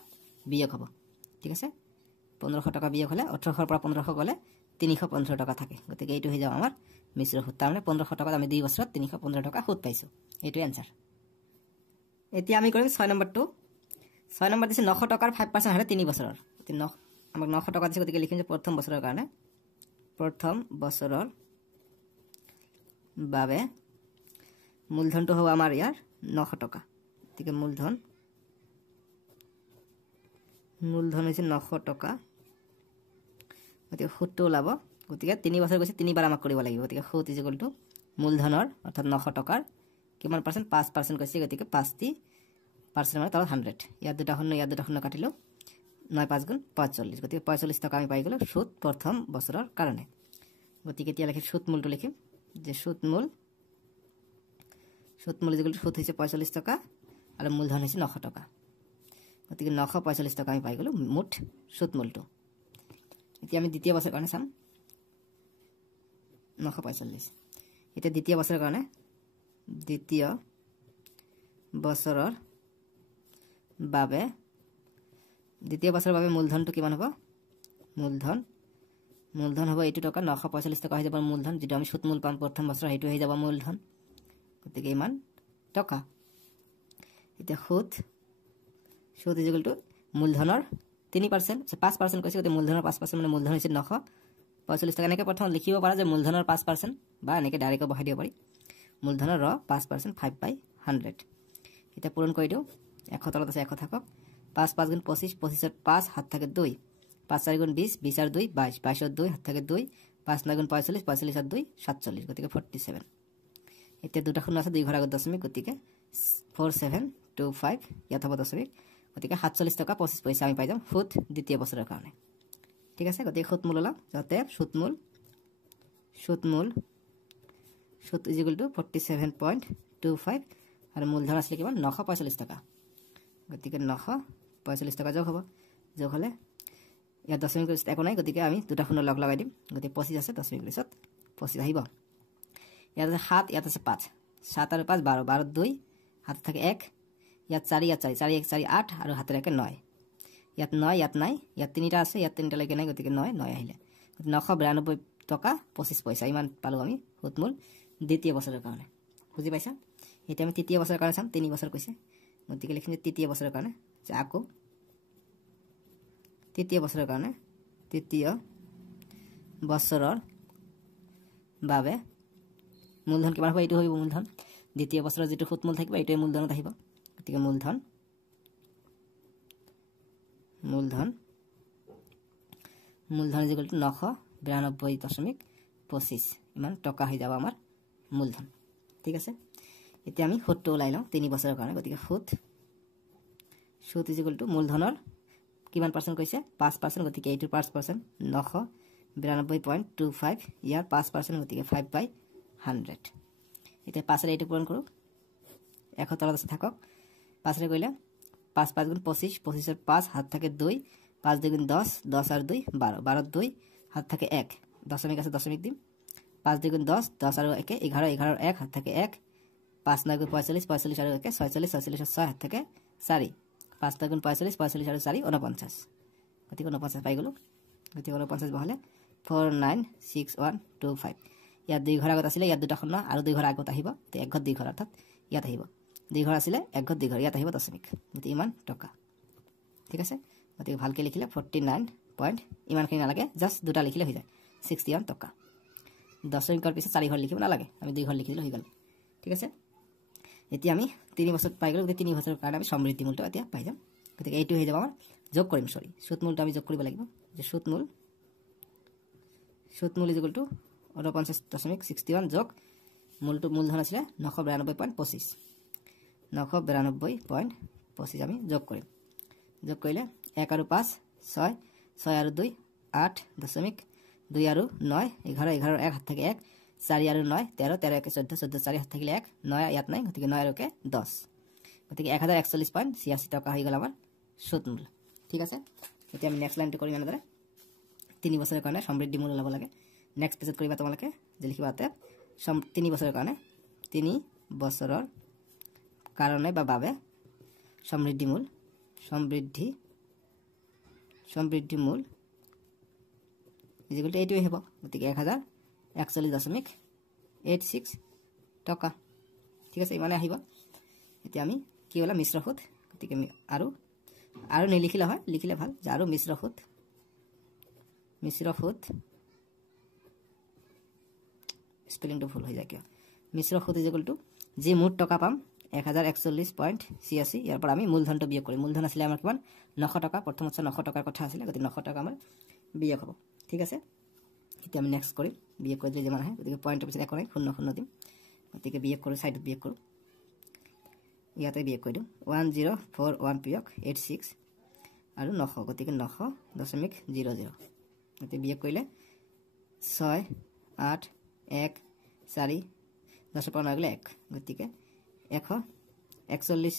বিয়োগ হ'ব ঠিক আছে 1500 টাকা বিয়োগ হলে 1800 পৰা 1500 গলে 315 টাকা থাকে গতিকে এইটো হৈ যাব আমাৰ মিশ্ৰ সুদ তাৰ মানে 1500 টাকা আমি 2 বছৰত 315 টাকা সুদ পাইছো এইটো आंसर এতিয়া আমি কৰিম 6 নম্বৰটো 6 নম্বৰ দিছে 900 টাকাৰ 5% হাৰে 3 বছৰৰ আমাক 900 টাকা দিছে গতিকে লিখিম যে প্ৰথম বছৰৰ কাৰণে প্ৰথম বছৰৰ বাবে মূলধনটো হ'ব আমাৰ ইয়াৰ 900 টাকা গতিকে মূলধন হৈছে 900 টাকা গতিকে সুদটো ওলাব গতিকে 3 বছৰ গৈছে 3 বাৰ আমাক কৰিব লাগিব গতিকে সুদ ইকুয়াল টু মূলধনৰ অৰ্থাৎ 900 টাকাৰ কিমান পার্সেন্ট 5% কৈছে গতিকে 5% মানে তলত 100 ইয়াত দুটা শূন্য কাটিলো 9 5 গুণ 45 গতিকে 45 টাকা আমি পাই গলো সুদ প্ৰথম বছৰৰ কাৰণে গতিকে এতিয়া লিখিম সুদ মূলটো লিখিম যে সুদ মূল ইকুয়াল টু সুদ হৈছে 45 টাকা আৰু মূলধন হৈছে 900 টাকা গতিকে 945 টাকা আমি পাই গলো মুঠ সুদ মূলটো এতিয়া আমি দ্বিতীয় বছৰৰ কাৰণে চাম 945 এটা দ্বিতীয় বছৰৰ কাৰণে দ্বিতীয় বছৰৰ বাবে মূলধনটো কিমান হ'ব মূলধন হ'ব এইটো টাকা 945 টাকা হৈ যাব মূলধন যেটা আমি সুদ মূল পাম প্ৰথম বছৰ হেতু হৈ যাব মূলধন গতিকে ইমান টাকা এটা সুদ ইকুয়াল টু মূলধনৰ 3% 5% কৈছে গতিকে মূলধনৰ 5% মানে মূলধন হৈছে 945 টাকা এনেকৈ প্ৰথম লিখিব পাৰা যে মূলধনৰ 5% বা এনেকৈ ডাইৰেক্ট বহাই দিব পাৰি মূলধনৰ 5% 5/100 এটা পূৰণ কৰি দিও 100 তলত আছে 100 থাকক 5 5 গুণ 25 25 5 হাত থাকে 2 5 4 গুণ 20 20 আর 2 22 22 আর 2 হাত থাকে 2 5 9 গুণ 45 45 আর 2 47 গতিকে 47 এটা দুটা শূন্য আছে 2 ঘৰ আগত দশমিক গতিকে 4725 ইয়াত হ'ব দশমিক গতিকে 47 টাকা 25 পইচা আমি পাই যাম সুদ দ্বিতীয় বছৰৰ কাৰণে ঠিক আছে গতিকে সুদ মূল ওলাম যাতে সুদ ইকুয়াল টু 47.25 আৰু মূলধন আছিল কিমান 945 টাকা গতিকে 945 টকা যোগ হ'ব যোগ হ'লে ইয়াত দশমিক লিষ্টত একো নাই গতিকে আমি দুটা শূন্য লগ লগাই দিম গতিকে 25 আছে দশমিক লিষ্টত 25 আহিব ইয়াত আছে 7 ইয়াত আছে 5 7 আৰু 5 12 12 2 হাত থাকে 1 ইয়াত 4 ইয়াত 4 4 1 4 8 আৰু হাতেৰ একে 9 ইয়াত 9 ইয়াত নাই ইয়াত তিনিটা আছে ইয়াত তিনিটা লৈকে নাই গতিকে 9 9 আহিলে 992 টকা 25 পইচা ইমান পালো আমি সুতমূল দ্বিতীয় বছৰৰ কাৰণে বুজি পাইছা এতিয়া আমি তৃতীয় বছৰৰ কাৰণে চাম 3 বছৰ কৈছে গতিকে লিখিম যে তৃতীয় বছৰৰ কাৰণে যে আকৌ তৃতীয় বছৰৰ কাৰণে তৃতীয় বছৰৰ বাবে মূলধন কিমান হ'ব এইটো হ'ব মূলধন দ্বিতীয় বছৰৰ যেটো সুতমূল থাকিব এইটোৱে মূলধনত আহিব গতিকে মূলধন is equal to 992.25 ইমান টকা হৈ যাব আমাৰ মূলধন ঠিক আছে এতিয়া আমি সুতটো ওলাই লওঁ 3 বছৰৰ কাৰণে গতিকে সুত is equal to মূলধনৰ কিমান পাৰ্চেন্ট কৈছে 5% গতিকে এইটোৰ 5% 992.25 ইয়াৰ 5% গতিকে 5/100 এতিয়া 5 ৰে এইটো পূৰণ কৰো 1 তলত আছে থাকক 5 ৰে কইলে 5 5 গুণ 25 25 এর 5 হাত থাকে 2 5 2 গুণ 10 10 আর 2 12 12 2 হাত থাকে 1 দশমিক আছে দশমিক দিম 5 2 গুণ 10 10 আর 1 11 11 1 হাত থাকে 1 5 9 গুণ 45 45 আর 1 46 46 আর 6 হাত থাকে 4 5 9 গুণ 45 45 আর 4 49 গতিকে 49 পাই গলো গতিকে 49 বহলে 496125 ইয়াত দুই ঘৰ আগত আছিল ইয়াত দুটা শূন্য আৰু দুই ঘৰ আগত আহিব তে এক ঘৰ দুই ঘৰ অৰ্থাৎ ইয়াত আহিব দুই ঘৰ আছিল এক ঘৰ দুই ঘৰ ইয়াত আহিব দশমিক গতি ইমান টকা ঠিক আছে গতিকে ভালকে লিখিলে 49 পইণ্ট ইমানখিনি নালাগে জাস্ট দুটা লিখিলে হৈ যায় 61 টকা দশমিকৰ পিছত চাৰি ঘৰ লিখিব নালাগে আমি দুই ঘৰ লিখিলে হৈ গল ঠিক আছে এতিয়া আমি 3 বছৰ পাই গলো গতি 3 বছৰৰ কাৰণে আমি সমৃদ্ধি মূলটো এতিয়া পাই যাম গতিকে এইটো হৈ যাব আমাৰ যোগ কৰিম সৰি সুত মূলটো আমি যোগ কৰিব লাগিব যে সুত মূল is equal to 49.61 যোগ মূলটো মূলধন আছিল 992.25 992.25 আমি যোগ কৰিম যোগ কৰিলে 1 আৰু 5 6 6 আৰু 2 8 দশমিক 2 আৰু 9 11 11 1 হাত থাকে 1 4 আৰু 9 13 13 1 14 14 4 হাত থাকিলে 1 9 ইয়াত নাই গতিকে 9 আৰু 1 10 গতিকে 1041.86 টকা হৈ গল আমাৰ সুত মূল ঠিক আছে এতিয়া আমি নেক্সট লাইনটো কৰিম এনেদৰে 3 বছৰৰ কাৰণে সমৃদ্ধি মূল লাভ লাগে নেক্সট পেজত কৰিবা তোমালোকে যে লিখিবা তে 3 বছৰৰ কাৰণে 3 বছৰৰ কাৰণে বা বাবে সমৃদ্ধি মূল ইকুয়াল টু এইটোৱে হ'ব গতিকে 1041.86 টকা ঠিক আছে ইমানে আহিব এতিয়া আমি কি হলা মিশ্র সুত গতিকে আৰু নিলিখিলে হয় লিখিলে ভাল যে আৰু মিশ্র সুত স্পেলিংটো ভুল হৈ যায় কিয় মিশ্র সুত ইজ ইকুয়াল টু যে মুঠ টকা পাম 1041.86 ইয়াৰ পৰা আমি মূলধনটো বিয়োগ কৰিম মূলধন আছিল আমাৰ কিমান 900 টকা প্ৰথমত 900 টকাৰ কথা আছিল গতি 900 টকা আমাৰ বিয়োগ হ'ব ঠিক আছে এতিয়া আমি নেক্সট কৰিম বিয়োগ কৰিলে যেমান আহে গতিকে পইণ্টৰ পিছত একো নাই শূন্য শূন্য দিম গতিকে বিয়োগ কৰো সাইডত বিয়োগ কৰো ইয়াতে বিয়োগ কৰি দিম 1041 বিয়োগ 86 আৰু 900 গতিকে 900.00 গতিকে বিয়োগ কৰিলে 6 8 1 4 10 পৰা নগলে 1 গতিকে 141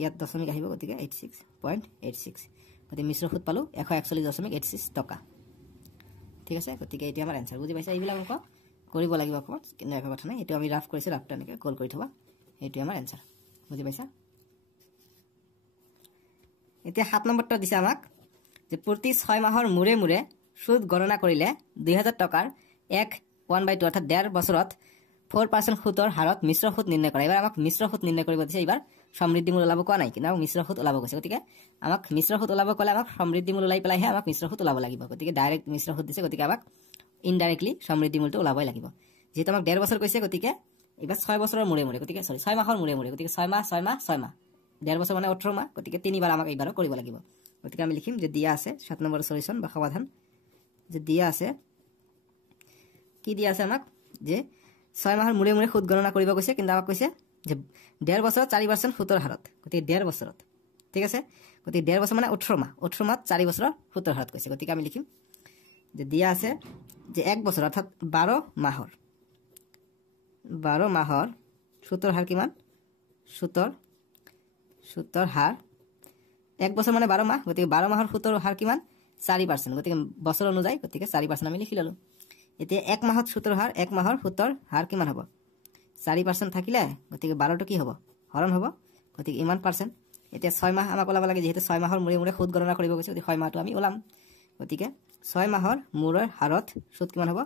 ইয়াত দশমিক আহিব গতিকে 86.86 গতিকে মিশ্র সুত পালো 141.86 টকা ঠিক আছে গতিকে এতিয়া আমাৰ आंसर বুজি পাইছা এইবিলাক অংক কৰিব লাগিব অকমান কিন্তু এক কথা নাই এটো আমি ৰাফ কৰিছে ৰাফটা নেকে কল কৰি থবা এইটো আমাৰ आंसर বুজি পাইছা এতিয়া 7 নম্বৰটো দিছে আমাক যে প্ৰতি 6 মাহৰ মুৰে মুৰে সুদ গণনা কৰিলে 2000 টকাৰ 1/2 অৰ্থাৎ 1.5 বছৰত 4% সুতৰ হাৰত মিশ্ৰ সুত নিৰ্ণয় কৰা এবাৰ আমাক মিশ্ৰ সুত নিৰ্ণয় কৰিব দিছে এবাৰ সমৃদ্ধি মূল ওলাব কোৱা নাই কিন্তু মিশ্র সুত ওলাব কৈছে গতিকে আমাক মিশ্র সুত ওলাব কলে আমাক সমৃদ্ধি মূল ওলাই পেলাইহে আমাক মিশ্র সুত ওলাব লাগিব গতিকে ডাইৰেক্ট মিশ্ৰ সুত দিছে গতিকে আমাক ইনডাইৰেক্টলি সমৃদ্ধি মূলটো ওলাবই লাগিব যেহেতু আমাক 1.5 বছৰ কৈছে গতিকে এবাৰ 6 বছৰৰ মুৰে মুৰে গতিকে সৰি 6 মাহৰ মুৰে মুৰে গতিকে 6 মাহ 6 মাহ 6 মাহ 1.5 বছৰ মানে 18 মাহ গতিকে তিনিবাৰ আমাক এইবাৰ কৰিব লাগিব গতিকে আমি লিখিম যে দিয়া আছে 7 নম্বৰ সলিউশন বা সমাধান যে দিয়া আছে কি দিয়া আছে আমাক যে 6 মাহৰ মুৰে মুৰে সুদ গণনা কৰিব কৈছে কিন্তু আমাক কৈছে যে 1.5 বছৰত 4% সুতৰ হাৰত গতিকে 1.5 বছৰত ঠিক আছে গতিকে 1.5 বছৰ মানে 18 মাহ 18 মাহত 4 বছৰৰ সুতৰ হাৰত কৈছে গতিকে আমি লিখিম যে দিয়া আছে যে 1 বছৰ অৰ্থাৎ 12 মাহৰ সুতৰ হাৰ কিমান সুতৰ হাৰ 1 বছৰ মানে 12 মাহ, গতিকে 12 মাহৰ সুতৰ হাৰ কিমান 4%, গতিকে বছৰ অনুযায়ী গতিকে 4% আমি লিখি ললো। এতিয়া 1 মাহত সুতৰ হাৰ 1 মাহৰ সুতৰ হাৰ কিমান হ'ব 4% থাকিলে, গতিকে 12টো কি হ'ব হৰণ হ'ব, গতিকে ইমান পাৰ্চেণ্ট। এতিয়া 6 মাহ আমাক ওলাব লাগে, যেহেতু 6 মাহৰ মূৰে মূৰে সুদ গণনা কৰিব গৈছে, গতিকে 6 মাহটো আমি ওলাম। গতিকে 6 মাহৰ মূৰৰ হাৰত সুদ কিমান হ'ব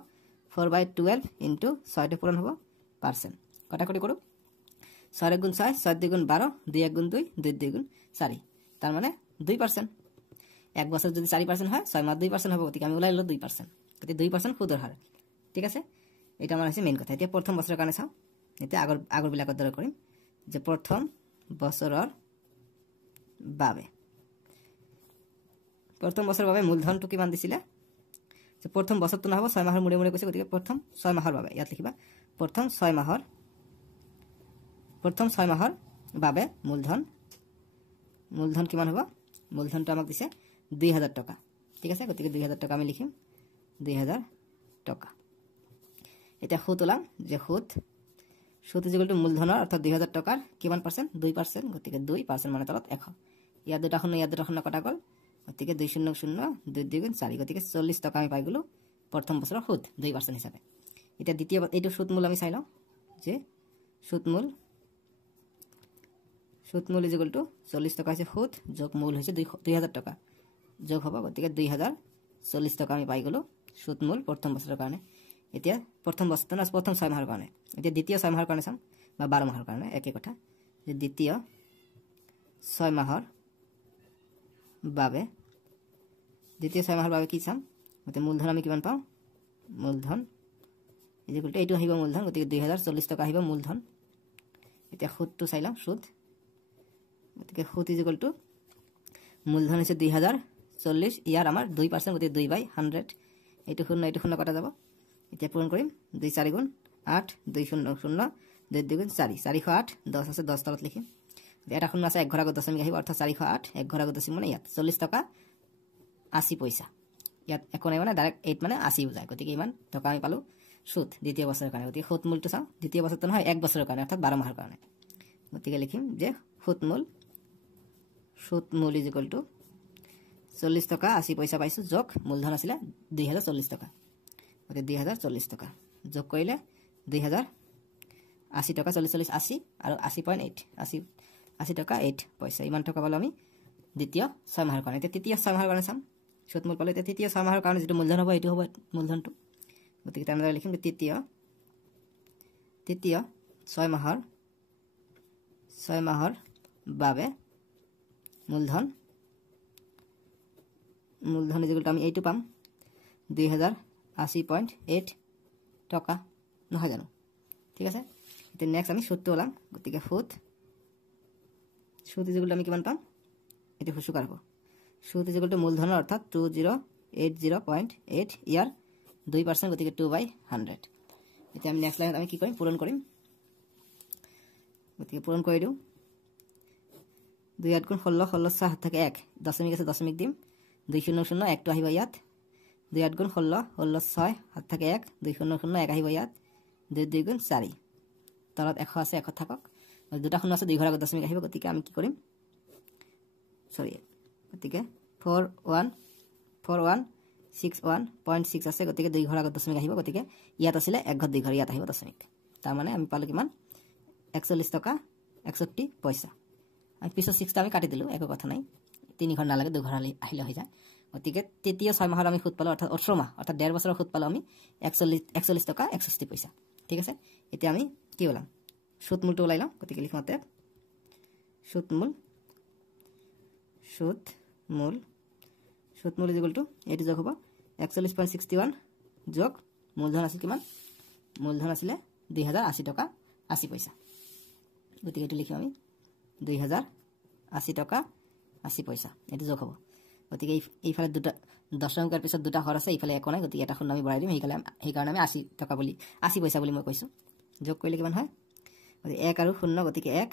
4/12 ইনটু 6টো পূৰণ হ'ব পাৰ্চেণ্ট। কটাকটি কৰোঁ, 6 1 গুণ 6, 6 2 গুণ 12, 2 1 গুণ 2, 2 2 গুণ 4, তাৰ মানে 2%। 1 বছৰ যদি 4% হয় 6 মাহ 2% হ'ব, গতিকে আমি ওলাই ললো 2%, গতিকে 2% সুদৰ হাৰ। ঠিক আছে, এটা আমাৰ হৈছে মেইন কথা। এতিয়া প্ৰথম বছৰৰ কাৰণে চাওঁ, এতিয়া আগৰবিলাকৰ দৰে কৰিম, যে প্ৰথম বছৰৰ বাবে মূলধনটো কিমান দিছিলে, যে প্ৰথম বছৰটো নহ'ব 6 মাহৰ মূৰে মূৰে কৈছে, গতিকে প্ৰথম 6 মাহৰ বাবে ইয়াত লিখিবা প্ৰথম 6 মাহৰ বাবে মূলধন কিমান হ'ব, মূলধনটো আমাক দিছে 2000 টকা। ঠিক আছে, গতিকে 2000 টকা আমি লিখিম 2000 টকা। এতিয়া সুদ ওলাম, যে সুদ যিটো মূলধনৰ অৰ্থাৎ 2000 টকাৰ কিমান পাৰ্চেণ্ট 2%, গতিকে 2% মানে তলত 100, ইয়াত দুটা শূন্য কটা গ'ল, গতিকে 2 0 0 2 2 গুণ 4, গতিকে 40 টকা আমি পাই গ'লো প্ৰথম বছৰৰ সুদ 2% হিচাপে। এতিয়া দ্বিতীয় এইটো সুদমূল আমি চাই লওঁ, যে সুদমূল ইকুৱেল টু 40 টকা হৈছে সুদ, যোগ মূল হৈছে 2000 টকা যোগ হ'ব, গতিকে 2040 টকা আমি পাই গ'লো সুদমূল প্ৰথম বছৰৰ কাৰণে। এতিয়া প্ৰথম 6 মাহৰ কাৰণে, এতিয়া দ্বিতীয় 6 মাহৰ কাৰণে চাম, বা 12 মাহৰ কাৰণে একে কথা, যে দ্বিতীয় 6 মাহৰ বাবে কি চাম, গতিকে মূলধন আমি কিমান পাওঁ, মূলধন ইকুৱেল টু এইটো আহিব মূলধন, গতিকে 2040 টকা আহিব মূলধন। এতিয়া সুদটো চাই লওঁ, সুদ, গতিকে সুদ ইকুৱেল টু মূলধন হৈছে 2040, ইয়াৰ আমাৰ 2%, গতিকে 2/100, এইটো শূন্য কটা যাব। এতিয়া পূৰণ কৰিম, 2 4 গুণ 8, 2 0 0 2 2 গুণ 4, 408, 10 আছে 10 তলত লিখিম, এটা শূন্য আছে 1 ঘৰ আগত দশমিক আহিব, অৰ্থাৎ 408, 1 ঘৰ আগত দশমিক মানে ইয়াত 40 টকা 80 পইচা, ইয়াত একো নাই মানে ডাইৰেক্ট 8 মানে 80 যায়, গতিকে ইমান টকা আমি পালোঁ সুদ দ্বিতীয় বছৰৰ কাৰণে। গতিকে সুদ মূলটো চাওঁ, দ্বিতীয় বছৰটো নহয় 1 বছৰৰ কাৰণে, অৰ্থাৎ 12 মাহৰ কাৰণে, গতিকে লিখিম যে সুদমূল ইকুৱেল টু 40 টকা 80 পইচা পাইছোঁ, যোগ মূলধন আছিলে 2040 টকা, গতিকে 2040 টকা যোগ কৰিলে 2080 টকা, 40 40 80 আৰু 80.8, 80 টকা 8 পইচা, ইমান টকা পালোঁ আমি দ্বিতীয় 6 মাহৰ কাৰণে। এতিয়া তৃতীয় 6 মাহৰ কাৰণে চাম, সুদমূল পালোঁ। এতিয়া তৃতীয় 6 মাহৰ কাৰণে যিটো মূলধন হ'ব এইটো হ'ব মূলধনটো, গতিকে তেনেদৰে লিখিম যে তৃতীয় 6 মাহৰ বাবে মূলধন ইকুৱেল টু আমি এইটো পাম 2080.8 টকা, নহয় জানো? ঠিক আছে, এতিয়া নেক্সট আমি সুদটো ওলাম, গতিকে সুদ ইকুৱেল টু আমি কিমান পাম, এইটো হুচুকাৰ হ'ব, সুদ ইকুৱেল টু মূলধনৰ অৰ্থাৎ 2080.8, ইয়াৰ 2%, গতিকে 2/100। এতিয়া আমি নেক্সট লাইনত আমি কি কৰিম, পূৰণ কৰিম, গতিকে পূৰণ কৰি দিওঁ, 2 8 গুণ 16, 16 6 হাত থাকে 1, দশমিক আছে দশমিক দিম, 2 0 0 1টো আহিব ইয়াত, 2 8 গুণ 16, 16 6 হাত থাকে 1, 2 0 0 1 আহিব ইয়াত, 2 2 গুণ 4, তলত 100 আছে 100 থাকক, দুটা শূন্য আছে 2 ঘৰ আগত দশমিক আহিব, গতিকে আমি কি কৰিম, গতিকে 4161.6 আছে, গতিকে 2 ঘৰ আগত দশমিক আহিব, গতিকে ইয়াত আছিলে 1 ঘৰ 2 ঘৰ, ইয়াত আহিব দশমিক, তাৰমানে আমি পালোঁ কিমান 41 টকা 61 পইচা। আমি পিছত 6টা আমি কাটি দিলোঁ, একো কথা নাই, 3 ঘৰ নালাগে, 2 ঘৰ আহিলে হৈ যায়। গতিকে তৃতীয় 6 মাহৰ আমি সুদ পালোঁ, অৰ্থাৎ 18 মাহ, অৰ্থাৎ 1.5 বছৰৰ সুদ পালোঁ আমি 41 টকা 61 পইচা। ঠিক আছে, এতিয়া আমি কি ওলাম, সুদমূলটো ওলাই লওঁ, গতিকে লিখোঁ সুদমূল ইকুৱেল টু এইটো যোগ হ'ব 41.61 যোগ মূলধন আছিল কিমান, মূলধন আছিলে 2080 টকা 80 পইচা, গতিকে এইটো লিখিম আমি 2080 টকা 80 পইচা, এইটো যোগ হ'ব। গতিকে এইফালে দুটা দশমিকৰ পিছত দুটা হৰ আছে, এইফালে একো নাই, গতিকে এটা শূন্য আমি বঢ়াই দিম, সেইকাৰণে আমি 80 পইচা বুলি মই কৈছোঁ। যোগ কৰিলে কিমান হয়, গতিকে 1 আৰু 0, গতিকে 1,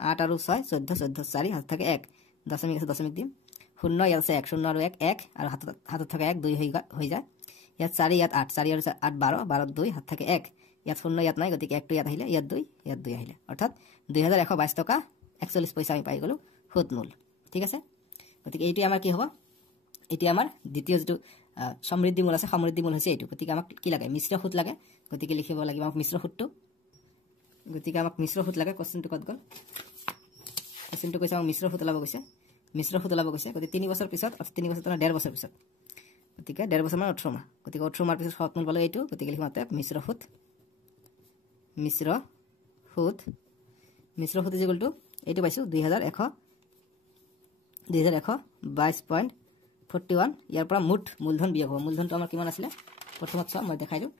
8 আৰু 6 14 4 হাত থাকে 1, দশমিক আছে দশমিক দিম, 0 ইয়াত আছে 1, 0 আৰু 1 1, আৰু হাতত থাকে 1 2 হৈ যায়, ইয়াত 4 ইয়াত 8, 4 আৰু 8 12, 12 2 হাত থাকে 1, ইয়াত 0 ইয়াত নাই, গতিকে 1টো ইয়াত আহিলে, ইয়াত 2 আহিলে, অৰ্থাৎ 2122 টকা 41 পইচা আমি পাই গ'লোঁ সুদমূল। ঠিক আছে। গতিকে এইটোৱে আমাৰ কি হ'ব এতিয়া আমাৰ দ্বিতীয় যেটো সমৃদ্ধি মূল আছে সমৃদ্ধি মূল হৈছে এইটো গতিকে আমাক কি লাগে মিশ্র সূত লাগে গতিকে লিখিব লাগিব আমাক মিশ্র সূতটো গতিকে আমাক মিশ্র সূত লাগে কোশ্চেনটো কত গল কোশ্চেনটো কৈছে আমাক মিশ্র সূত ওলাব গৈছে গতিকে 3 বছৰ পিছত 3 বছৰ নহয় 1.5 বছৰ পিছত গতিকে 1.5 বছৰ মানে 18 মাহ গতিকে 18 মাহৰ পিছত সহগ মূল পালো এইটো গতিকে লিখিম আতে মিশ্ৰ সূত ইজ ইকুয়াল টু এইটো পাইছো 2100 22.41 ইয়াৰ পৰা মুঠ মূলধন বিয়োগ হ'ব মূলধনটো আমাৰ কিমান আছিল প্ৰথমত চাম মই দেখাই দিও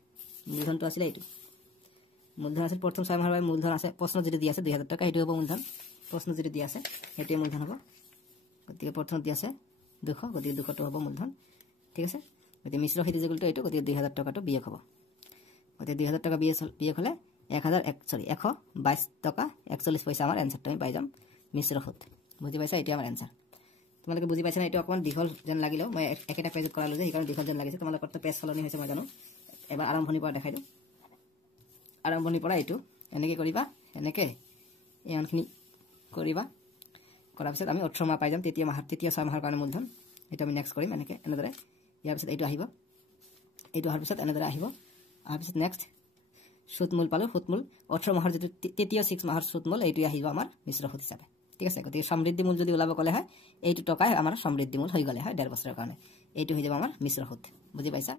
মূলধনটো আছিল এইটো মূলধন আছিল প্ৰথম 6 মাহৰ মূলধন আছে প্ৰশ্ন যেটো দি আছে 2000 টকা এইটো হ'ব মূলধন প্ৰশ্ন যেটো দি আছে এইটোৱে মূলধন হ'ব গতিকে প্ৰথম দি আছে 200 গতিকে 200 টো হ'ব মূলধন ঠিক আছে গতিকে মিশ্র সূত ইজ ইকুয়াল টু এইটো গতিকে 2000 টকাটো বিয়োগ হ'ব গতিকে 2000 টকা বিয়োগ হলে 122 টকা 41 পইচা আমাৰ এনসাৰটো আমি পাই যাম মিশ্ৰ সূত বুজি পাইছা এটা আমাৰ এনসার তোমালোকে বুজি পাইছা না এটা অকমান দীঘল যেন লাগিলো মই একেটা পেজত কৰালো যে সেইকাৰণে দীঘল যেন লাগিছে তোমালোকৰ তো পেজ সলনি হৈছে মই জানো এবাৰ আৰম্ভণিৰ পৰা দেখাই দিও আৰম্ভণিৰ পৰা এইটো এনেকৈ কৰিবা এনেকৈ এই অনখিনি কৰিবা কৰাৰ পিছত আমি 18 মাহ পাই যাম তৃতীয় 6 মাহৰ কাৰণে মূলধন এটা আমি নেক্সট কৰিম এনেদৰে ইয়াৰ পিছত এইটো আহিব এইটো অহাৰ পিছত এনেদৰে আহিব অহাৰ পিছত নেক্সট সুত মূল পালো সুত মূল 18 মাহৰ যেটো তৃতীয় 6 মাহৰ সুত মূল এইটো আহিব আমাৰ মিশ্র সূত হিচাপে ঠিক আছে গতিকে সমৃদ্ধি মূল যদি ওলাব কলে হয় এইটো টকাই আমাৰ সমৃদ্ধি মূল হৈ গলে হয় 1.5 বছৰৰ কাৰণে এইটো হৈ যাব আমাৰ মিশ্ৰ সূত বুজি পাইছা